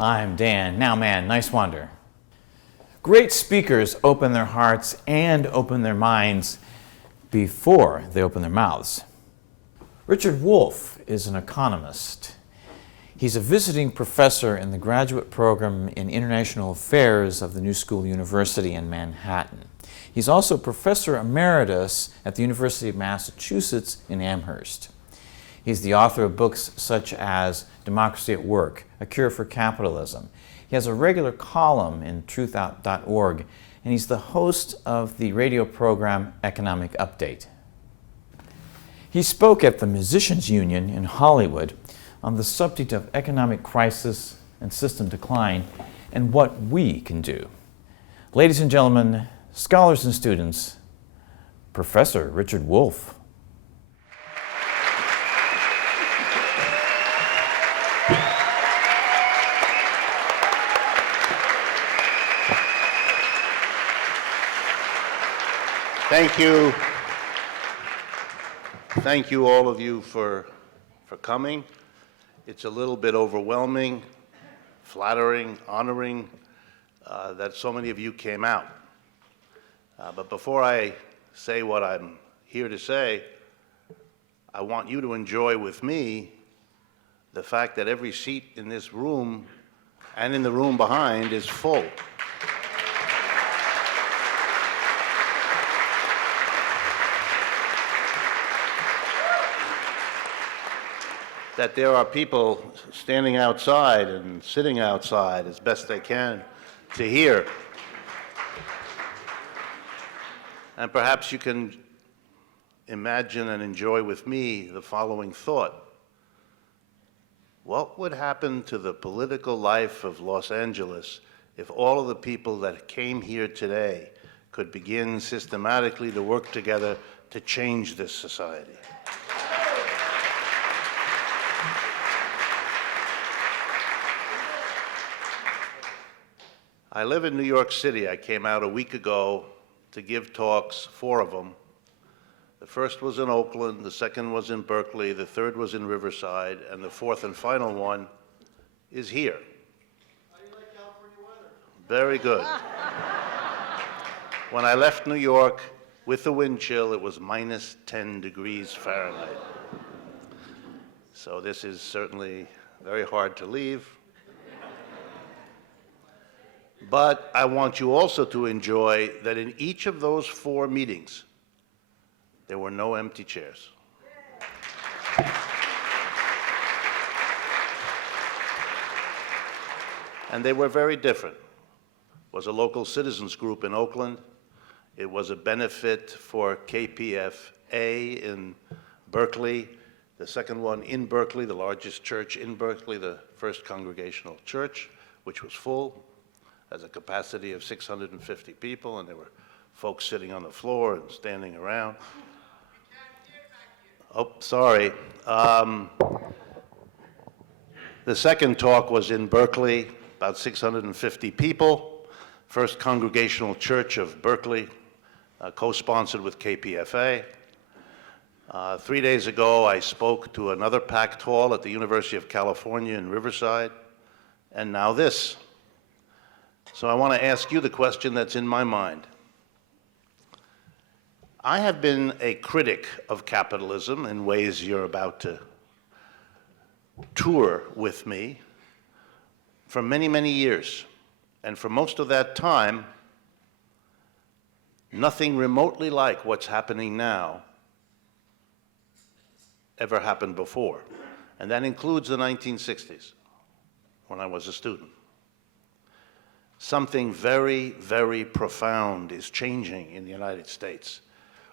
I'm Dan. Now, man, nice wonder. Great speakers open their hearts and open their minds before they open their mouths. Richard Wolff is an economist. He's a visiting professor in the graduate program in International Affairs of the New School University in Manhattan. He's also professor emeritus at the University of Massachusetts in Amherst. He's the author of books such as Democracy at Work, A Cure for Capitalism. He has a regular column in truth.org, and he's the host of the radio program Economic Update. He spoke at the Musicians Union in Hollywood on the subject of economic crisis and system decline and what we can do. Ladies and gentlemen, scholars and students, Professor Richard Wolff. Thank you. Thank you, all of you, for coming. It's a little bit overwhelming, flattering, honoring that so many of you came out. But before I say what I'm here to say, I want you to enjoy with me the fact that every seat in this room and in the room behind is full. That there are people standing outside and sitting outside as best they can to hear. And perhaps you can imagine and enjoy with me the following thought. What would happen to the political life of Los Angeles if all of the people that came here today could begin systematically to work together to change this society? I live in New York City. I came out a week ago to give talks, 4 of them. The first was in Oakland, the second was in Berkeley, the third was in Riverside, and the 4th and final one is here. How do you like California weather? Very good. When I left New York with the wind chill, it was minus 10 degrees Fahrenheit. So this is certainly very hard to leave. But I want you also to enjoy that in each of those 4 meetings, there were no empty chairs. And they were very different. It was a local citizens group in Oakland. It was a benefit for KPFK in Berkeley. The second one in Berkeley, the largest church in Berkeley, the First Congregational Church, which was full. Has a capacity of 650 people, and there were folks sitting on the floor and standing around. Oh, sorry. The second talk was in Berkeley, about 650 people. First Congregational Church of Berkeley, co-sponsored with KPFK. 3 days ago, I spoke to another packed hall at the University of California in Riverside, and now this. So I want to ask you the question that's in my mind. I have been a critic of capitalism in ways you're about to tour with me for many, many years. And for most of that time, nothing remotely like what's happening now ever happened before. And that includes the 1960s, when I was a student. Something very, very profound is changing in the United States,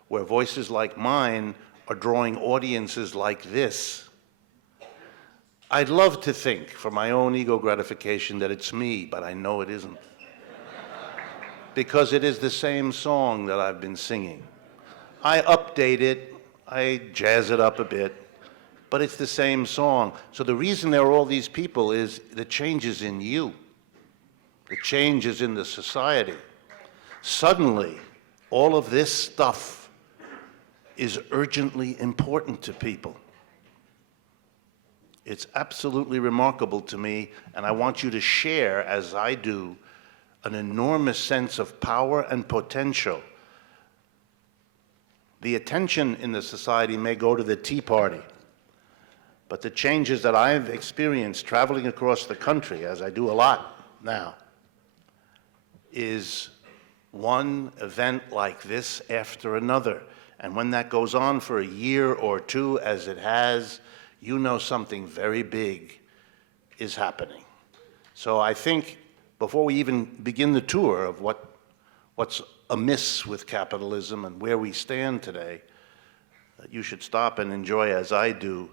where voices like mine are drawing audiences like this. I'd love to think, for my own ego gratification, that it's me, but I know it isn't. Because it is the same song that I've been singing. I update it, I jazz it up a bit, but it's the same song. So the reason there are all these people is the change is in you. The change is in the society. Suddenly, all of this stuff is urgently important to people. It's absolutely remarkable to me, and I want you to share, as I do, an enormous sense of power and potential. The attention in the society may go to the Tea Party, but the changes that I've experienced traveling across the country, as I do a lot now, is one event like this after another. And when that goes on for a year or two, as it has, you know something very big is happening. So I think before we even begin the tour of what's amiss with capitalism and where we stand today, you should stop and enjoy, as I do,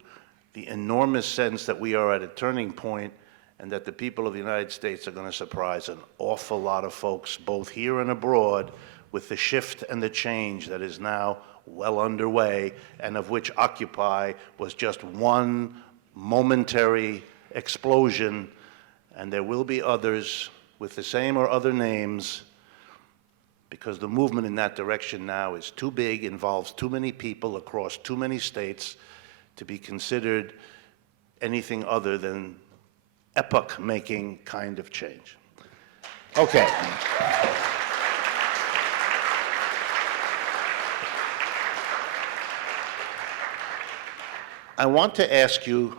the enormous sense that we are at a turning point and that the people of the United States are going to surprise an awful lot of folks, both here and abroad, with the shift and the change that is now well underway, and of which Occupy was just one momentary explosion, and there will be others with the same or other names, because the movement in that direction now is too big, involves too many people across too many states to be considered anything other than epoch-making kind of change. Okay. I want to ask you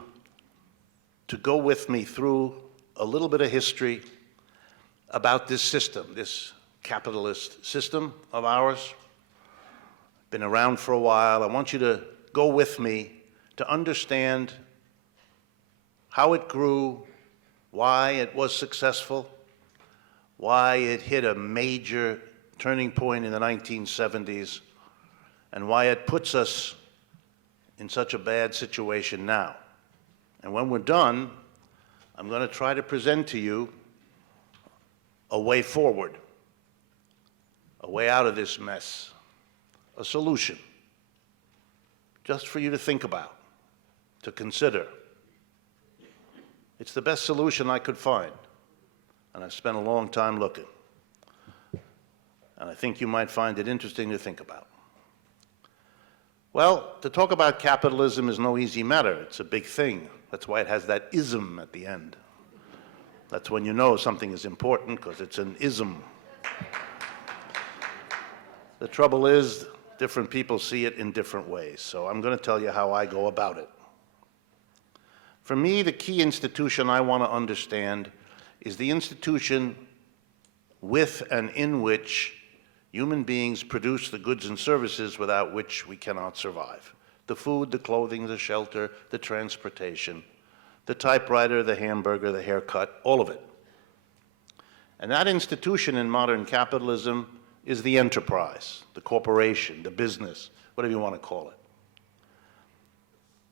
to go with me through a little bit of history about this system, this capitalist system of ours. Been around for a while. I want you to go with me to understand how it grew, why it was successful, why it hit a major turning point in the 1970s, and why it puts us in such a bad situation now. And when we're done, I'm going to try to present to you a way forward, a way out of this mess, a solution, just for you to think about, to consider. It's the best solution I could find, and I've spent a long time looking. And I think you might find it interesting to think about. Well, to talk about capitalism is no easy matter. It's a big thing. That's why it has that ism at the end. That's when you know something is important, because it's an ism. The trouble is, different people see it in different ways. So I'm going to tell you how I go about it. For me, the key institution I want to understand is the institution with and in which human beings produce the goods and services without which we cannot survive. The food, the clothing, the shelter, the transportation, the typewriter, the hamburger, the haircut, all of it. And that institution in modern capitalism is the enterprise, the corporation, the business, whatever you want to call it.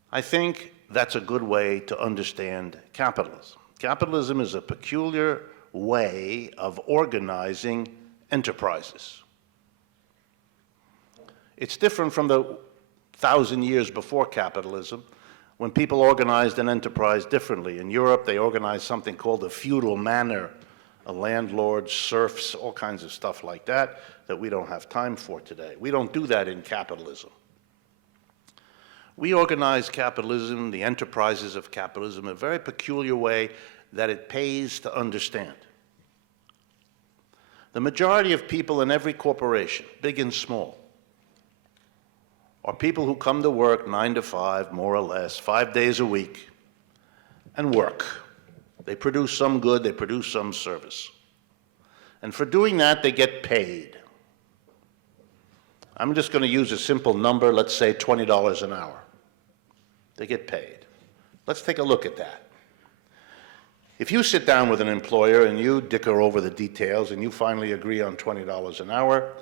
I think that's a good way to understand capitalism. Capitalism is a peculiar way of organizing enterprises. It's different from the 1,000 years before capitalism, when people organized an enterprise differently. In Europe, they organized something called a feudal manor, a landlord, serfs, all kinds of stuff like that we don't have time for today. We don't do that in capitalism. We organize capitalism, the enterprises of capitalism, in a very peculiar way that it pays to understand. The majority of people in every corporation, big and small, are people who come to work 9 to 5, more or less, 5 days a week, and work. They produce some good, they produce some service. And for doing that, they get paid. I'm just going to use a simple number, let's say $20 an hour. They get paid. Let's take a look at that. If you sit down with an employer and you dicker over the details and you finally agree on $20 an hour,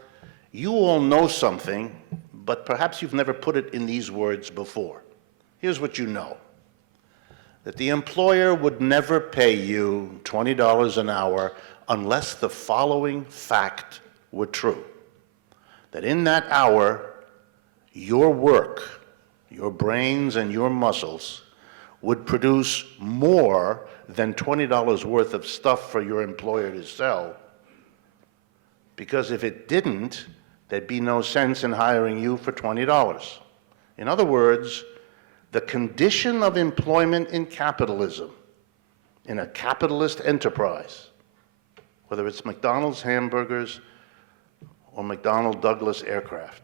you all know something, but perhaps you've never put it in these words before. Here's what you know. That the employer would never pay you $20 an hour unless the following fact were true. That in that hour, your work, your brains and your muscles would produce more than $20 worth of stuff for your employer to sell. Because if it didn't, there'd be no sense in hiring you for $20. In other words, The condition of employment in capitalism, in a capitalist enterprise, whether it's McDonald's hamburgers or McDonnell Douglas aircraft,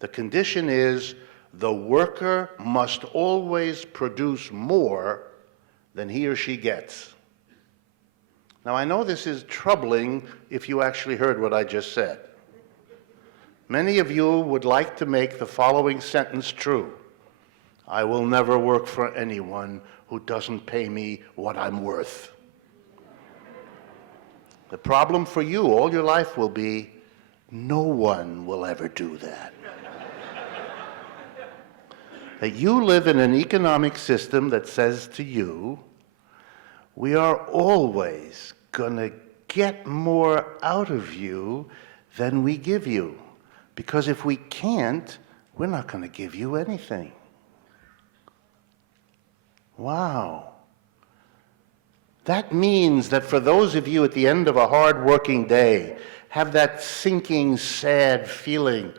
the condition is the worker must always produce more than he or she gets. Now, I know this is troubling if you actually heard what I just said. Many of you would like to make the following sentence true: I will never work for anyone who doesn't pay me what I'm worth. The problem for you all your life will be, no one will ever do that. That you live in an economic system that says to you, we are always going to get more out of you than we give you. Because if we can't, we're not going to give you anything. Wow. That means that for those of you at the end of a hard working day, have that sinking, sad feeling,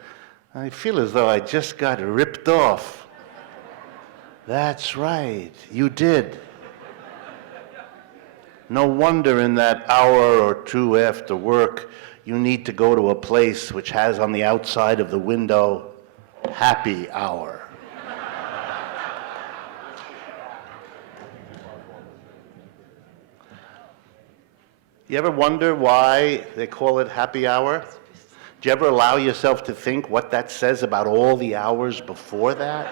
I feel as though I just got ripped off. That's right, you did. No wonder in that hour or two after work, you need to go to a place which has on the outside of the window, happy hour. You ever wonder why they call it happy hour? Do you ever allow yourself to think what that says about all the hours before that?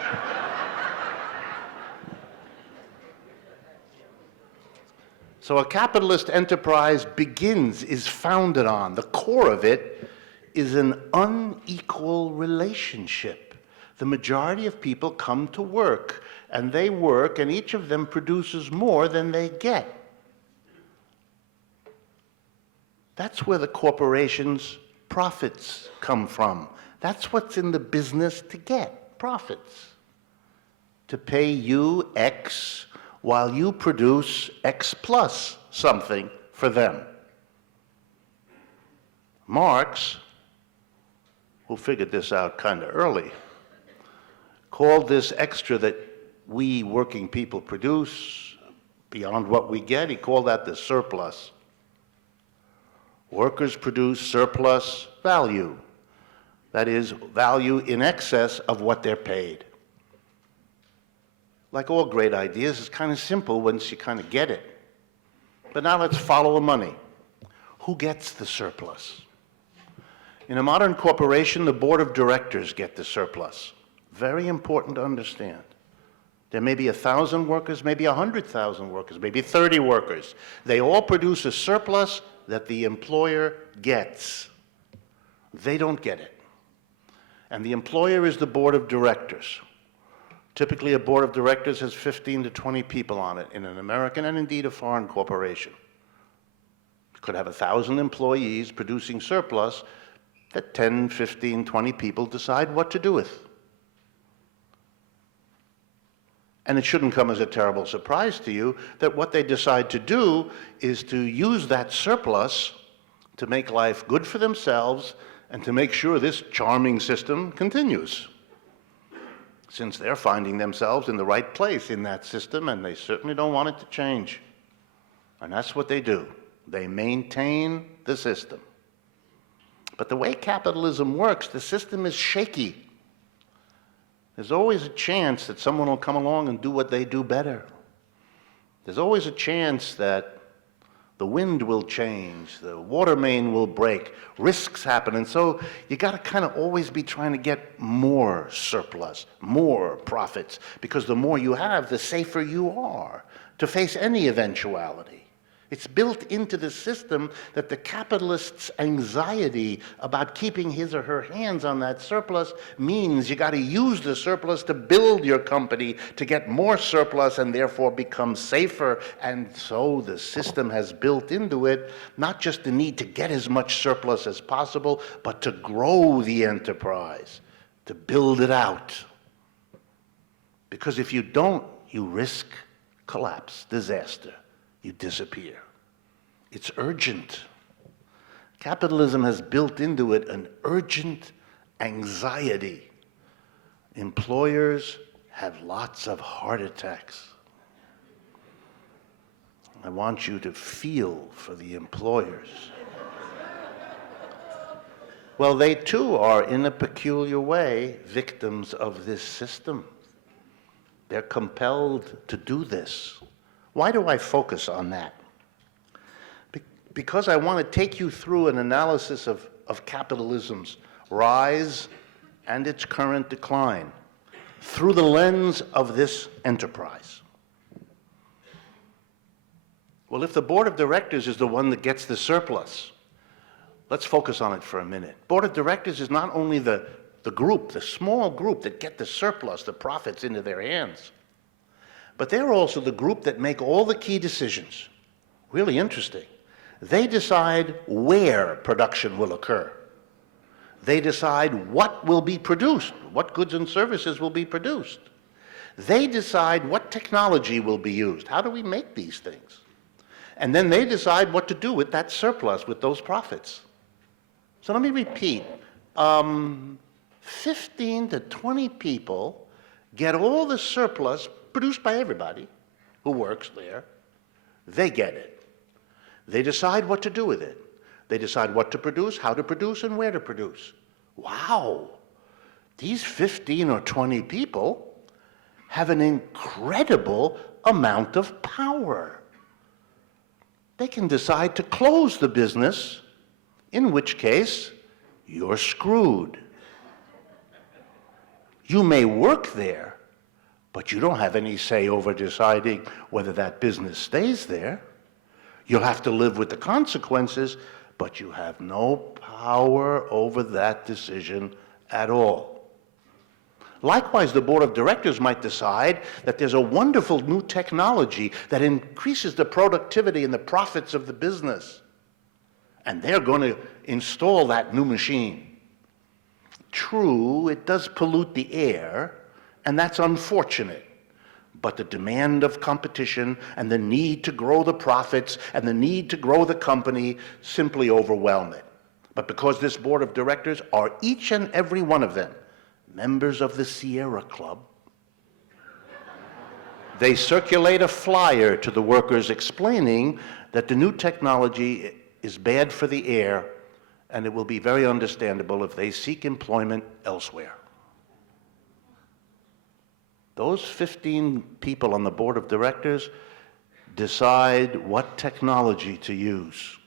So a capitalist enterprise is founded on, the core of it is an unequal relationship. The majority of people come to work, and they work, and each of them produces more than they get. That's where the corporation's profits come from. That's what's in the business to get, profits. To pay you X while you produce X plus something for them. Marx, who figured this out kind of early, called this extra that we working people produce beyond what we get, he called that the surplus. Workers produce surplus value. That is, value in excess of what they're paid. Like all great ideas, it's kind of simple once you kind of get it. But now let's follow the money. Who gets the surplus? In a modern corporation, the board of directors get the surplus. Very important to understand. There may be 1,000 workers, maybe 100,000 workers, maybe 30 workers. They all produce a surplus that the employer gets. They don't get it. And the employer is the board of directors. Typically, a board of directors has 15 to 20 people on it in an American and indeed a foreign corporation. You could have 1,000 employees producing surplus that 10, 15, 20 people decide what to do with. And it shouldn't come as a terrible surprise to you that what they decide to do is to use that surplus to make life good for themselves and to make sure this charming system continues. Since they're finding themselves in the right place in that system, and they certainly don't want it to change. And that's what they do. They maintain the system. But the way capitalism works, the system is shaky. There's always a chance that someone will come along and do what they do better. There's always a chance that the wind will change, the water main will break, risks happen, and so you got to kind of always be trying to get more surplus, more profits, because the more you have, the safer you are to face any eventuality. It's built into the system that the capitalist's anxiety about keeping his or her hands on that surplus means you got to use the surplus to build your company to get more surplus and therefore become safer. And so the system has built into it not just the need to get as much surplus as possible, but to grow the enterprise, to build it out. Because if you don't, you risk collapse, disaster. You disappear. It's urgent. Capitalism has built into it an urgent anxiety. Employers have lots of heart attacks. I want you to feel for the employers. Well, they too are, in a peculiar way, victims of this system. They're compelled to do this. Why do I focus on that? Because I want to take you through an analysis of capitalism's rise and its current decline through the lens of this enterprise. Well, if the board of directors is the one that gets the surplus, let's focus on it for a minute. Board of directors is not only the group, the small group that get the surplus, the profits into their hands, but they're also the group that make all the key decisions. Really interesting. They decide where production will occur. They decide what will be produced, what goods and services will be produced. They decide what technology will be used. How do we make these things? And then they decide what to do with that surplus, with those profits. So let me repeat. 15 to 20 people get all the surplus produced by everybody who works there. They get it. They decide what to do with it. They decide what to produce, how to produce, and where to produce. Wow! These 15 or 20 people have an incredible amount of power. They can decide to close the business, in which case, you're screwed. You may work there, but you don't have any say over deciding whether that business stays there. You'll have to live with the consequences, but you have no power over that decision at all. Likewise, the board of directors might decide that there's a wonderful new technology that increases the productivity and the profits of the business, and they're going to install that new machine. True, it does pollute the air, and that's unfortunate. But the demand of competition and the need to grow the profits and the need to grow the company simply overwhelm it. But because this board of directors are each and every one of them members of the Sierra Club, they circulate a flyer to the workers explaining that the new technology is bad for the air and it will be very understandable if they seek employment elsewhere. Those 15 people on the board of directors decide what technology to use.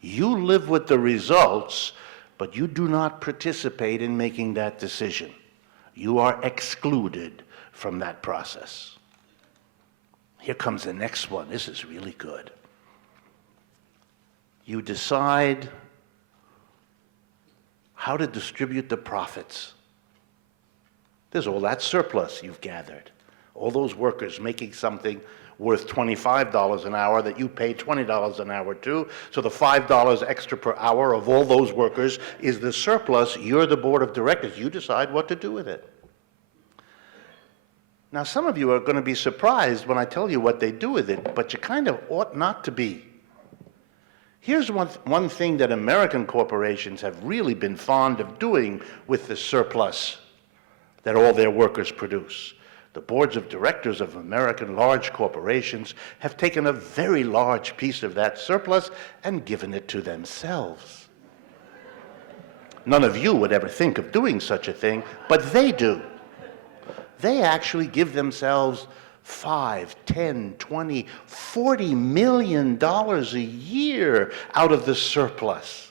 You live with the results, but you do not participate in making that decision. You are excluded from that process. Here comes the next one. This is really good. You decide how to distribute the profits. There's all that surplus you've gathered. All those workers making something worth $25 an hour that you pay $20 an hour to. So the $5 extra per hour of all those workers is the surplus. You're the board of directors. You decide what to do with it. Now, some of you are going to be surprised when I tell you what they do with it, but you kind of ought not to be. Here's one thing that American corporations have really been fond of doing with the surplus that all their workers produce. The boards of directors of American large corporations have taken a very large piece of that surplus and given it to themselves. None of you would ever think of doing such a thing, but they do. They actually give themselves $5, $10, $20, $40 million a year out of the surplus.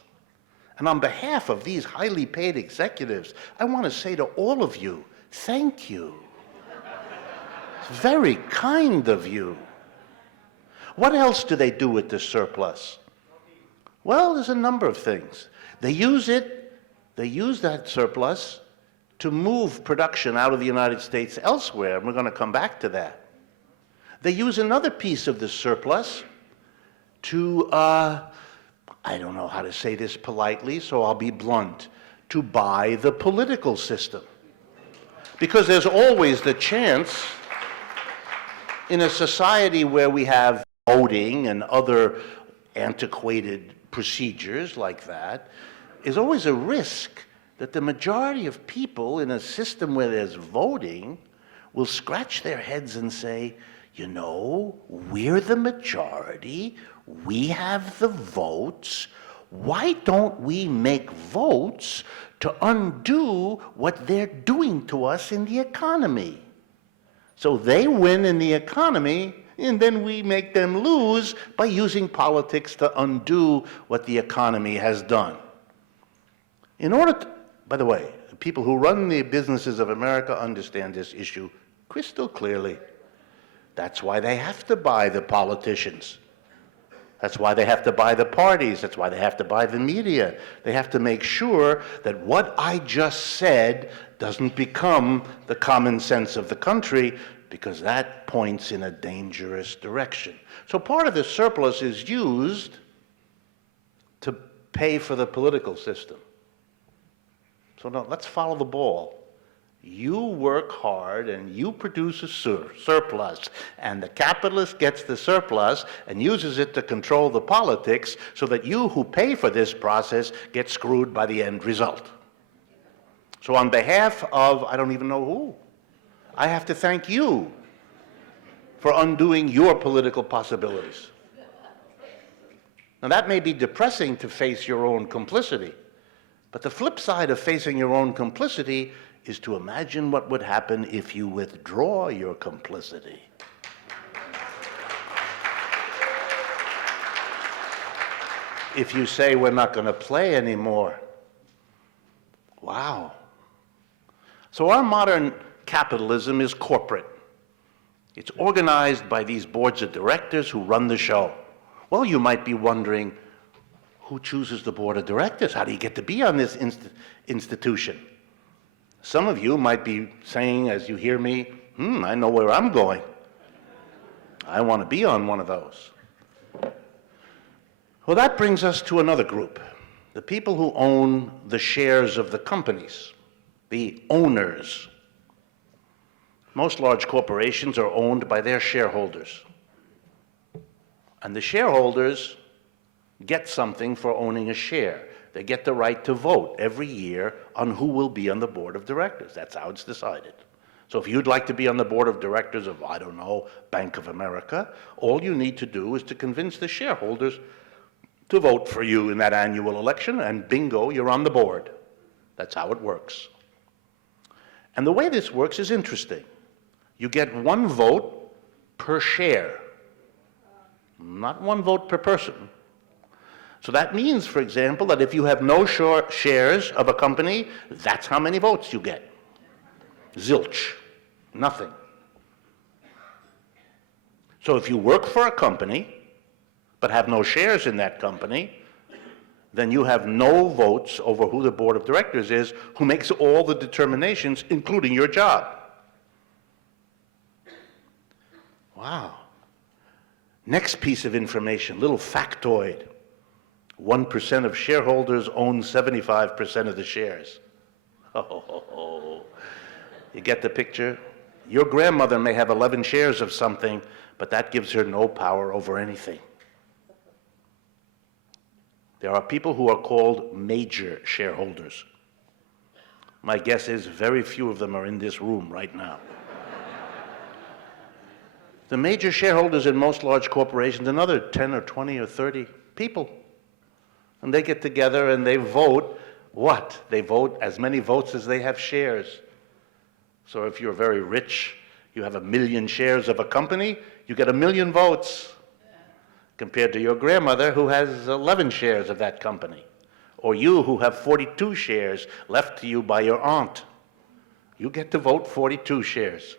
And on behalf of these highly paid executives, I want to say to all of you, thank you. It's very kind of you. What else do they do with the surplus? Well, there's a number of things. They use that surplus to move production out of the United States elsewhere, and we're going to come back to that. They use another piece of the surplus to, I don't know how to say this politely, so I'll be blunt, to buy the political system. Because there's always the chance in a society where we have voting and other antiquated procedures like that, is always a risk that the majority of people in a system where there's voting will scratch their heads and say, you know, we're the majority, we have the votes, why don't we make votes to undo what they're doing to us in the economy? So they win in the economy, and then we make them lose by using politics to undo what the economy has done. In order to, by the way, the people who run the businesses of America understand this issue crystal clearly. That's why they have to buy the politicians. That's why they have to buy the parties. That's why they have to buy the media. They have to make sure that what I just said doesn't become the common sense of the country, because that points in a dangerous direction. So part of the surplus is used to pay for the political system. So now let's follow the ball. You work hard and you produce a surplus, and the capitalist gets the surplus and uses it to control the politics so that you who pay for this process get screwed by the end result. So on behalf of, I don't even know who, I have to thank you for undoing your political possibilities. Now that may be depressing to face your own complicity, but the flip side of facing your own complicity is to imagine what would happen if you withdraw your complicity. If you say, we're not going to play anymore. Wow. So our modern capitalism is corporate. It's organized by these boards of directors who run the show. Well, you might be wondering, who chooses the board of directors? How do you get to be on this institution? Some of you might be saying, as you hear me, I know where I'm going. I want to be on one of those. Well, that brings us to another group, the people who own the shares of the companies, the owners. Most large corporations are owned by their shareholders. And the shareholders get something for owning a share. They get the right to vote every year on who will be on the board of directors. That's how it's decided. So if you'd like to be on the board of directors of, I don't know, Bank of America, all you need to do is to convince the shareholders to vote for you in that annual election, and bingo, you're on the board. That's how it works. And the way this works is interesting. You get one vote per share, not one vote per person. So that means, for example, that if you have no shares of a company, that's how many votes you get. Zilch. Nothing. So if you work for a company, but have no shares in that company, then you have no votes over who the board of directors is, who makes all the determinations, including your job. Wow. Next piece of information, little factoid. 1% of shareholders own 75% of the shares. Oh, you get the picture? Your grandmother may have 11 shares of something, but that gives her no power over anything. There are people who are called major shareholders. My guess is very few of them are in this room right now. The major shareholders in most large corporations, another 10 or 20 or 30 people. And they get together and they vote what? They vote as many votes as they have shares. So if you're very rich, you have 1 million shares of a company, you get 1 million votes. Compared to your grandmother who has 11 shares of that company. Or you who have 42 shares left to you by your aunt. You get to vote 42 shares.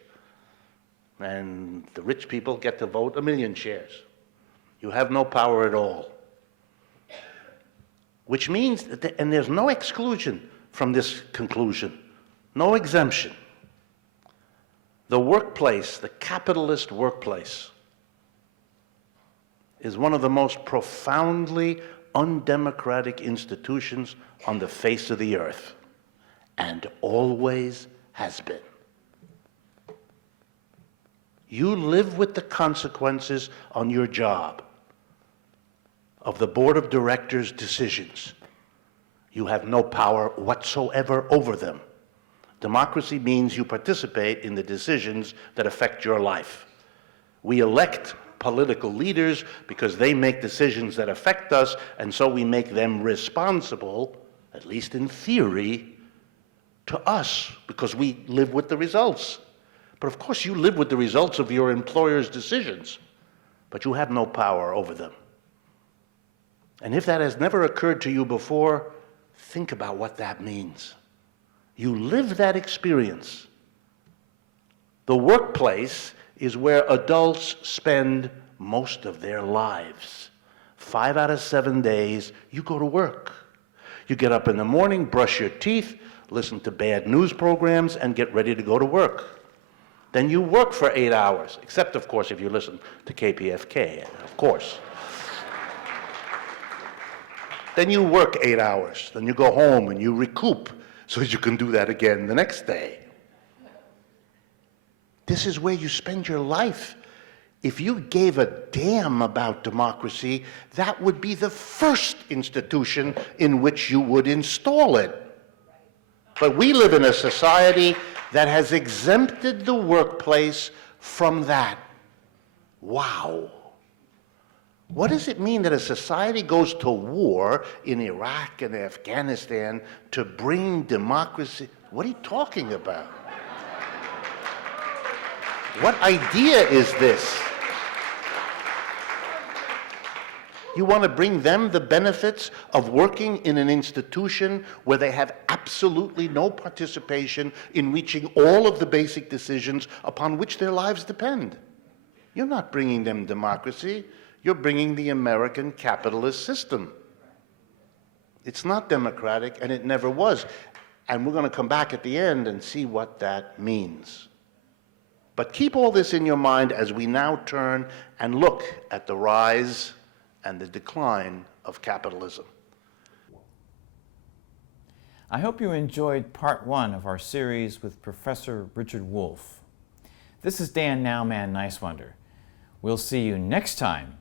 And the rich people get to vote 1 million shares. You have no power at all. Which means, and there's no exclusion from this conclusion, no exemption. The workplace, the capitalist workplace, is one of the most profoundly undemocratic institutions on the face of the earth, and always has been. You live with the consequences on your job of the board of directors' decisions. You have no power whatsoever over them. Democracy means you participate in the decisions that affect your life. We elect political leaders because they make decisions that affect us, and so we make them responsible, at least in theory, to us, because we live with the results. But of course, you live with the results of your employer's decisions, but you have no power over them. And if that has never occurred to you before, think about what that means. You live that experience. The workplace is where adults spend most of their lives. 5 out of 7 days, you go to work. You get up in the morning, brush your teeth, listen to bad news programs, and get ready to go to work. Then you work for 8 hours, except, of course, if you listen to KPFK, of course. Then you work 8 hours. Then you go home and you recoup so that you can do that again the next day. This is where you spend your life. If you gave a damn about democracy, that would be the first institution in which you would install it. But we live in a society that has exempted the workplace from that. Wow. What does it mean that a society goes to war in Iraq and Afghanistan to bring democracy? What are you talking about? What idea is this? You want to bring them the benefits of working in an institution where they have absolutely no participation in reaching all of the basic decisions upon which their lives depend. You're not bringing them democracy. You're bringing the American capitalist system. It's not democratic, and it never was. And we're going to come back at the end and see what that means. But keep all this in your mind as we now turn and look at the rise and the decline of capitalism. I hope you enjoyed part 1 of our series with Professor Richard Wolff. This is Dan Nowman Nice Wonder. We'll see you next time.